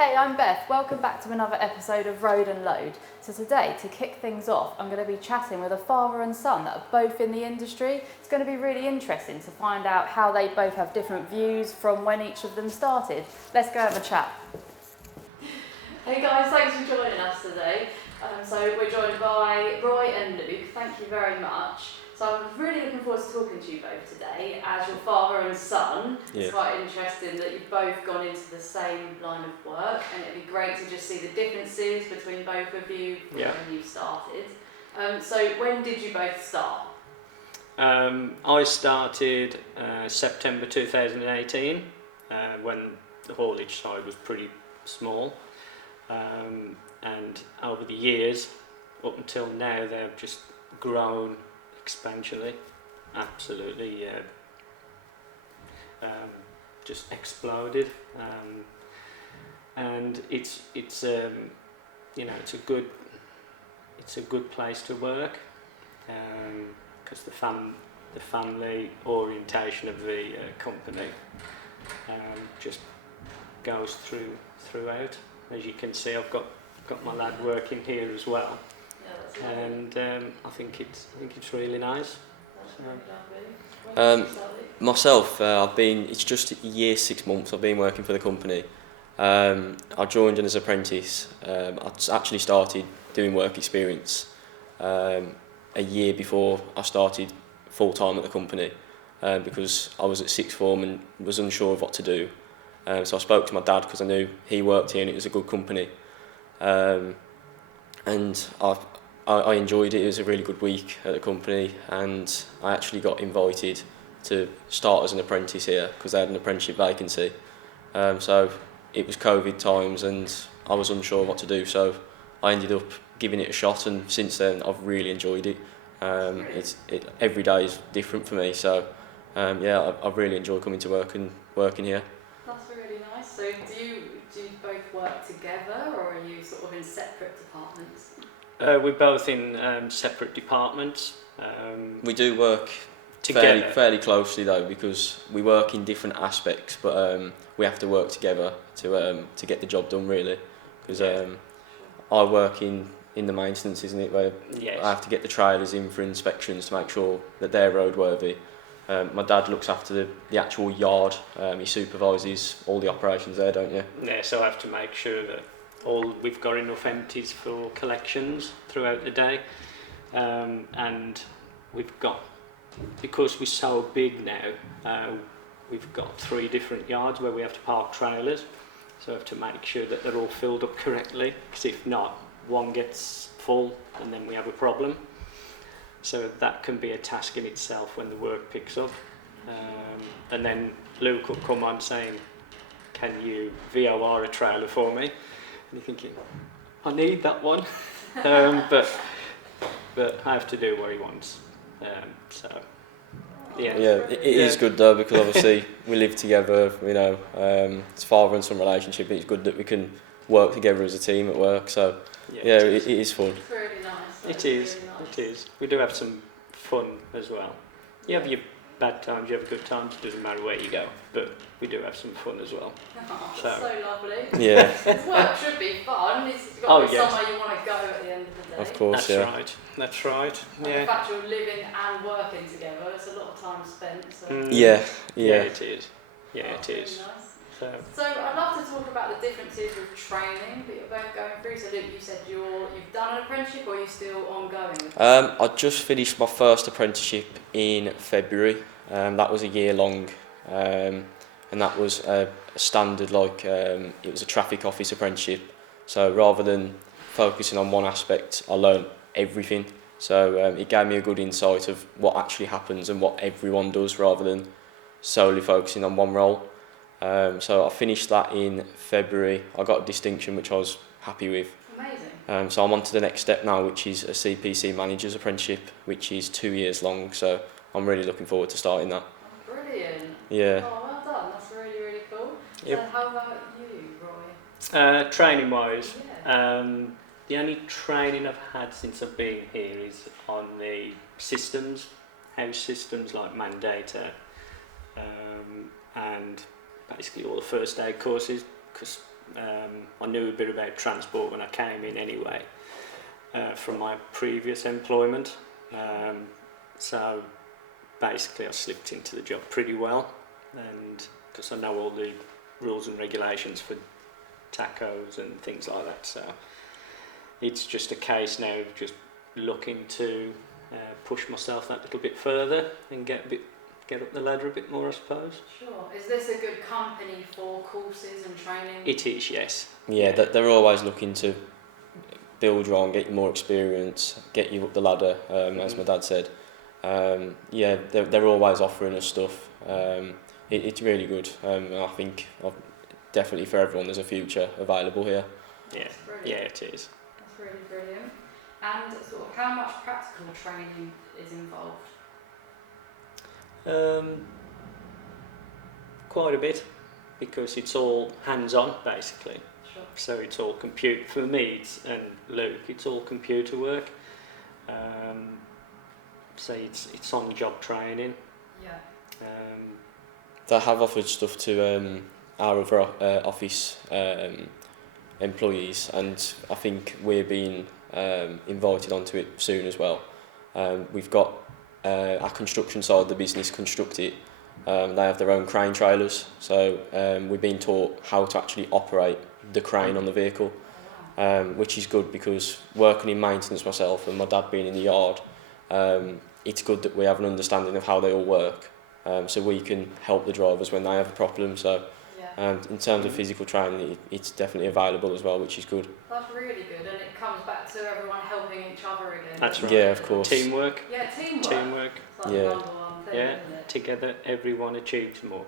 Hey, I'm Beth. Welcome back to another episode of Road and Load. So today, to kick things off, I'm going to be chatting with a father and son that are both in the industry. It's going to be really interesting to find out how they both have different views from when each of them started. Let's go have a chat. Hey guys, thanks for joining us today. So we're joined by Roy and Luke. Thank you very much. So I'm really looking forward to talking to you both today as your father and son. Yeah. It's quite interesting that you've both gone into the same line of work, and it'd be great to just see the differences between both of you from when you started. So when did you both start? I started September 2018 when the haulage side was pretty small, and over the years up until now they've just grown exponentially, absolutely just exploded, and it's you know, it's a good place to work, because the family orientation of the company just goes throughout. As you can see, I've got my lad working here as well. Yeah, And I think it's really nice. Myself, it's just a year, 6 months I've been working for the company. I joined as an apprentice. I actually started doing work experience a year before I started full time at the company, because I was at sixth form and was unsure of what to do. So I spoke to my dad because I knew he worked here and it was a good company. And I enjoyed it. It was a really good week at the company, and I actually got invited to start as an apprentice here because they had an apprenticeship vacancy. So it was COVID times and I was unsure what to do, so I ended up giving it a shot, and since then I've really enjoyed it. Every day is different for me, so I really enjoy coming to work and working here. That's really nice. So do you both work together, or are you sort of in separate departments? We're both in separate departments. We do work together fairly closely though, because we work in different aspects, but we have to work together to get the job done, really. Because I work in the maintenance, isn't it, where Yes. I have to get the trailers in for inspections to make sure that they're roadworthy. My dad looks after the actual yard. He supervises all the operations there, don't you? Yeah, so I have to make sure that we've got enough empties for collections throughout the day, and because we're so big now, we've got 3 different yards where we have to park trailers, so I have to make sure that they're all filled up correctly, because if not, one gets full and then we have a problem. So that can be a task in itself when the work picks up, and then Luke will come on saying, can you VOR a trailer for me? And you're thinking, I need that one, but I have to do what he wants. So yeah. Yeah, it is good though, because obviously we live together. You know, it's father and son relationship. It's good that we can work together as a team at work. So it is fun. It's really nice. It is. It is. We do have some fun as well. You have your bad times, you have good times. It doesn't matter where you go, but we do have some fun as well. Oh, that's so lovely. Yeah. This work should be fun. It's got to be somewhere you want to go at the end of the day. Of course, That's right. And the fact you're living and working together, it's a lot of time spent. So. Yeah, it is. Yeah, it Really is. nice. So I'd love to talk about the differences with training that you're both going through. So Luke, you said you've done an apprenticeship, or are you still ongoing? I just finished my first apprenticeship in February. That was a year long, and that was a standard, it was a traffic office apprenticeship. So rather than focusing on one aspect, I learned everything. So it gave me a good insight of what actually happens and what everyone does, rather than solely focusing on one role. So I finished that in February. I got a distinction, which I was happy with. Amazing. So I'm on to the next step now, which is a CPC manager's apprenticeship, which is 2 years long. So I'm really looking forward to starting that. Brilliant. Yeah. Oh, well done. That's really, really cool. Yep. So how about you, Roy? Training wise, Yeah. the only training I've had since I've been here is on the systems, house systems like Mandata, and basically all the first aid courses, because I knew a bit about transport when I came in anyway, from my previous employment. So basically I slipped into the job pretty well, and because I know all the rules and regulations for tacos and things like that, so it's just a case now of just looking to push myself that little bit further and get up the ladder a bit more, I suppose. Sure. Is this a good company for courses and training? It is, yes. Yeah, they're always looking to build you on, get you more experience, get you up the ladder, as my dad said. Yeah, they're always offering us stuff. It's really good. I think definitely for everyone there's a future available here. Yeah, it is. That's really brilliant. And sort of how much practical training is involved? Quite a bit, because it's all hands-on basically. Sure. So it's all computer for me, and Luke. It's all computer work. So it's on-job training. Yeah. They have offered stuff to our other office employees, and I think we're being invited onto it soon as well. We've got our construction side of the business construct it. They have their own crane trailers, so we're being taught how to actually operate the crane on the vehicle, which is good because working in maintenance myself and my dad being in the yard, it's good that we have an understanding of how they all work, so we can help the drivers when they have a problem. So in terms of physical training, it's definitely available as well, which is good. That's really good, and it comes back to everyone helping each other again. That's right. Yeah, of course. Teamwork. Yeah, teamwork. Teamwork. It's like Yeah. the number one thing, Yeah. isn't it? Together, everyone achieves more.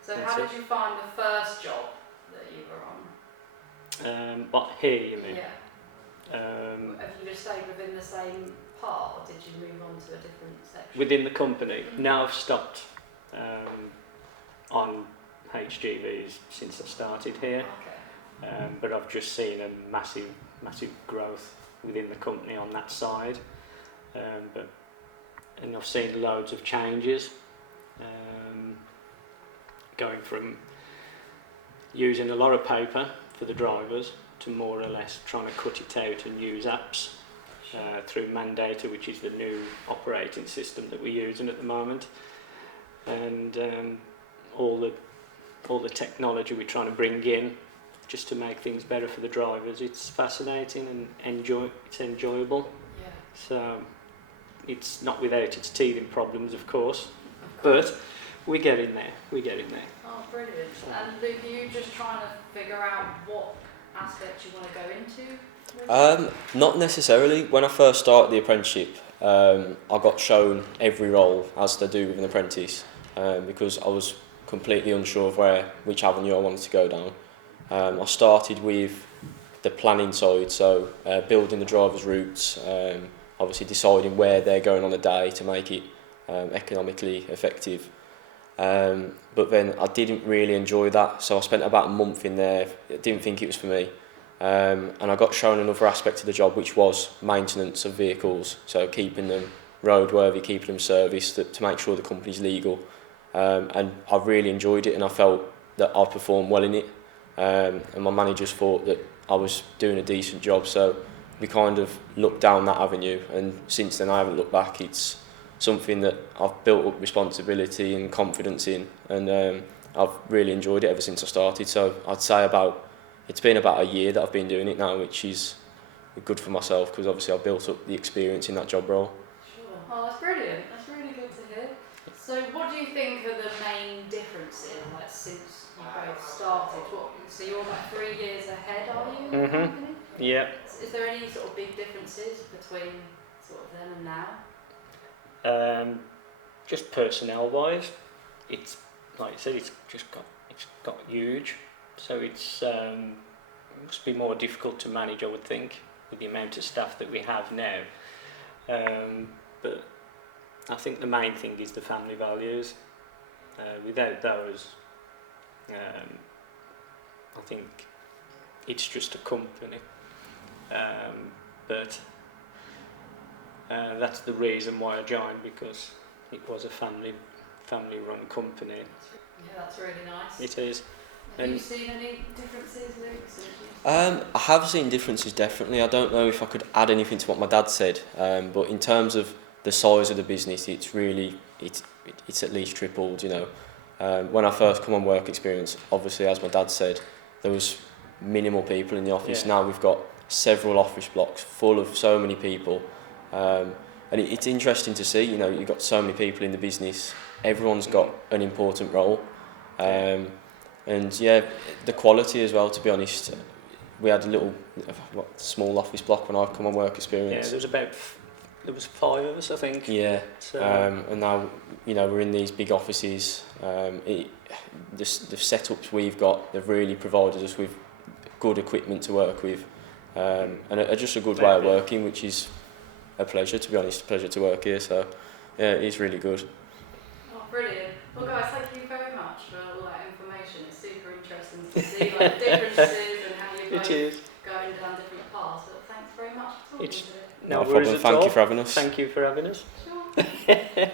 So That's how it. did you find the first job that you were on? But here, you mean? Yeah. Have you just stayed within the same part, or did you move on to a different section? Within the company. Now I've stopped on HGVs since I started here, Okay. but I've just seen a massive growth within the company on that side. And I've seen loads of changes, going from using a lot of paper for the drivers to more or less trying to cut it out and use apps through Mandata, which is the new operating system that we're using at the moment, and all the technology we're trying to bring in just to make things better for the drivers. It's fascinating and it's enjoyable. Yeah. So it's not without its teething problems, of course, but we get in there. Oh, brilliant. And Luke, are you just trying to figure out what aspect you want to go into? Not necessarily. When I first started the apprenticeship, I got shown every role as they do with an apprentice, because I was completely unsure of which avenue I wanted to go down. I started with the planning side, so building the driver's routes, obviously deciding where they're going on a day to make it economically effective. But then I didn't really enjoy that, so I spent about a month in there. I didn't think it was for me, and I got shown another aspect of the job, which was maintenance of vehicles, so keeping them roadworthy, keeping them serviced to make sure the company's legal. And I really enjoyed it, and I felt that I performed well in it, and my managers thought that I was doing a decent job, so we kind of looked down that avenue, and since then I haven't looked back. It's something that I've built up responsibility and confidence in, and I've really enjoyed it ever since I started. So I'd say it's been about a year that I've been doing it now, which is good for myself because obviously I've built up the experience in that job role. Sure. Oh, that's brilliant. That's really good to hear. So what do you think are the main differences, like, since you both started? So you're like 3 years ahead, are you, in the company? Yeah. Is there any sort of big differences between sort of then and now? Just personnel-wise, it's like you said, it's got huge. So it must be more difficult to manage, I would think, with the amount of staff that we have now. But I think the main thing is the family values. Without those, I think it's just a company. But that's the reason why I joined, because it was a family-run company. Yeah, that's really nice. It is. Have you seen any differences, Luke? I have seen differences, definitely. I don't know if I could add anything to what my dad said, but in terms of the size of the business, it's at least tripled. You know, when I first come on work experience, obviously, as my dad said, there was minimal people in the office. Yeah. Now we've got several office blocks full of so many people, and it's interesting to see. You know, you've got so many people in the business. Everyone's got an important role, and yeah, the quality as well. To be honest. We had a little, small office block when I come on work experience. Yeah, there was 5 of us, I think. Yeah, So, and now, you know, we're in these big offices. The setups we've got, they've really provided us with good equipment to work with, and just a good way of working, which is a pleasure, to be honest, a pleasure to work here. So, yeah, it's really good. Oh, brilliant. Well, guys, thank you very much for all that information. It's super interesting to see like differences and how you're both going down different paths. But thanks very much for talking to me. No problem. Thank you for having us. Thank you for having us. Sure.